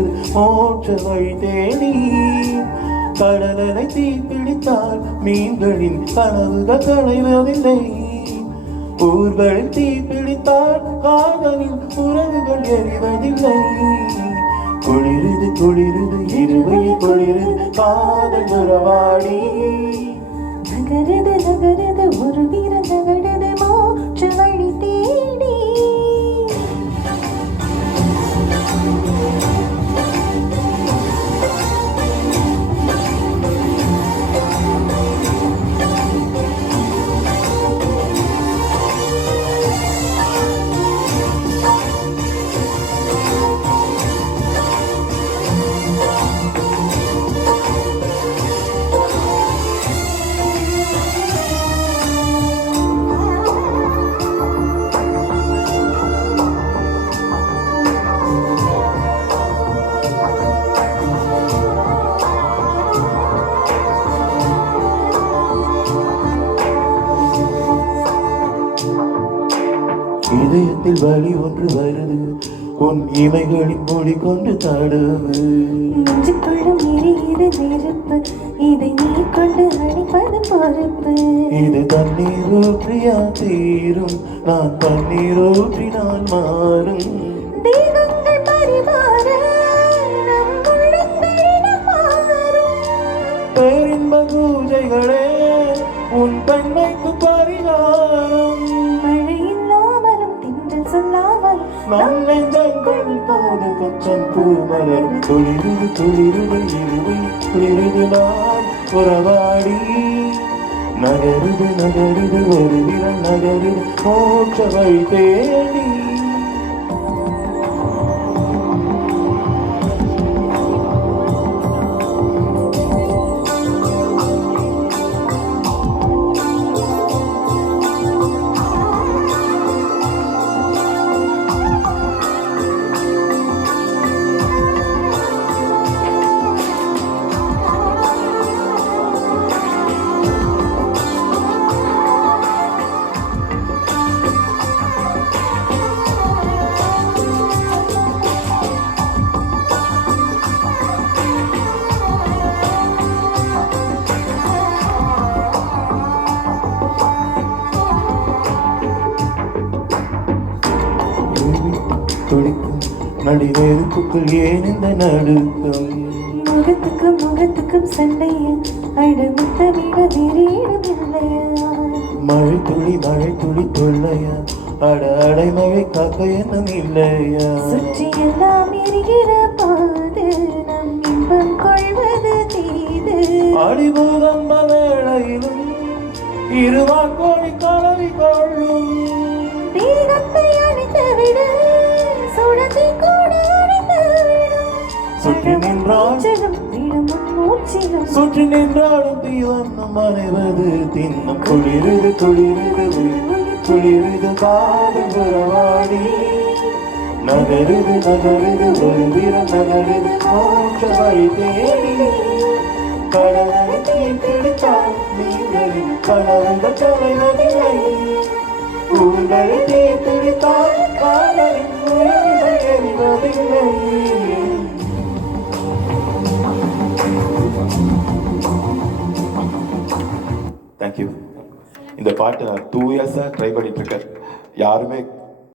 நகருது மோட்ச வழி தேடி. கடலலை தீப்பிடித்தால் மீன்களின் கனவுகள் களைவதில்லை. ஊர்களில் தீப்பிடித்தால் காதலின் உறவுகள் எறிவதில்லை. குளிருது குளிருது இருவையில் குளிருது காதல் உறவாடி. நகருது நகருது ஒரு வீர நகருது மோட்ச வழி தேடி. இதயத்தில் வழி ஒன்று வருது உன் இமைகளின் மொழி கொண்டு தடுவு. நெஞ்சுக்குள்ளும் எரியுது நெருப்பு இதை நீ கொண்டு அணைப்பது பொறுப்பு. இது தண்ணீர் ஊற்றியா தீரும் நான் தண்ணீர் ஊற்றினால் மாறும். தெய்வங்கள் பரிமாற நம் உள்ளங்களிடம் மாறும். பேரின்ப பூஜைகளே உன் பெண்மைக்கு பரிகாரம். மழை இல்லாமலும் திங்கள் சொல்லாமல் நம் நெஞ்சங்கள் போது கொச்சம் பூமலர். துளிருது துளிருது இருவை குளிருது நாம் உறவாடி. நகருது நகருது ஒரு விரல் நகருது மோட்ச வழி தேடி. துடிக்கும் நடிநெருப்புக்குள் ஏன் இந்த நடுக்கம். முகத்துக்கும் முகத்துக்கும் சண்டையா அடமுத்த விட விரீடமில்லையா. மழை துளி தொல்லையா அட அடைமழை காக்க என்னும் இல்லையா. சுற்றி எல்லாம் எரிகிற போது நம் இன்பம் கொள்வது தீது. அடிபூகம்ப வேளையிலும் இருவாக்கோழி கலவி கொள்ளும். தேகத்தை அணைத்து விடு சுடத்தை கூட அணைத்து விடும். சுற்றி நின்றாலும் மூச்சிலும் சுற்றி நின்றாலும் தீவன்னம் மறைவது தின்னம். குளிருது குளிருது குளிருது காதல் உறவாடி. நகருது நகருது ஒரு வீரம் நகருது மோட்ச வழி தேடி. கடலை தீப்பிடித்தால் மீன்களின் கனவுகள் களைவதில்லை. ஊர்களை தீப்பிடித்தால் காதலின் உறவுகள் எறிவதில்லை. தேங்க்யூ. இந்த பாட்டு நான் 2 இயர்ஸாக ட்ரை பண்ணிட்டு இருக்கேன். யாருமே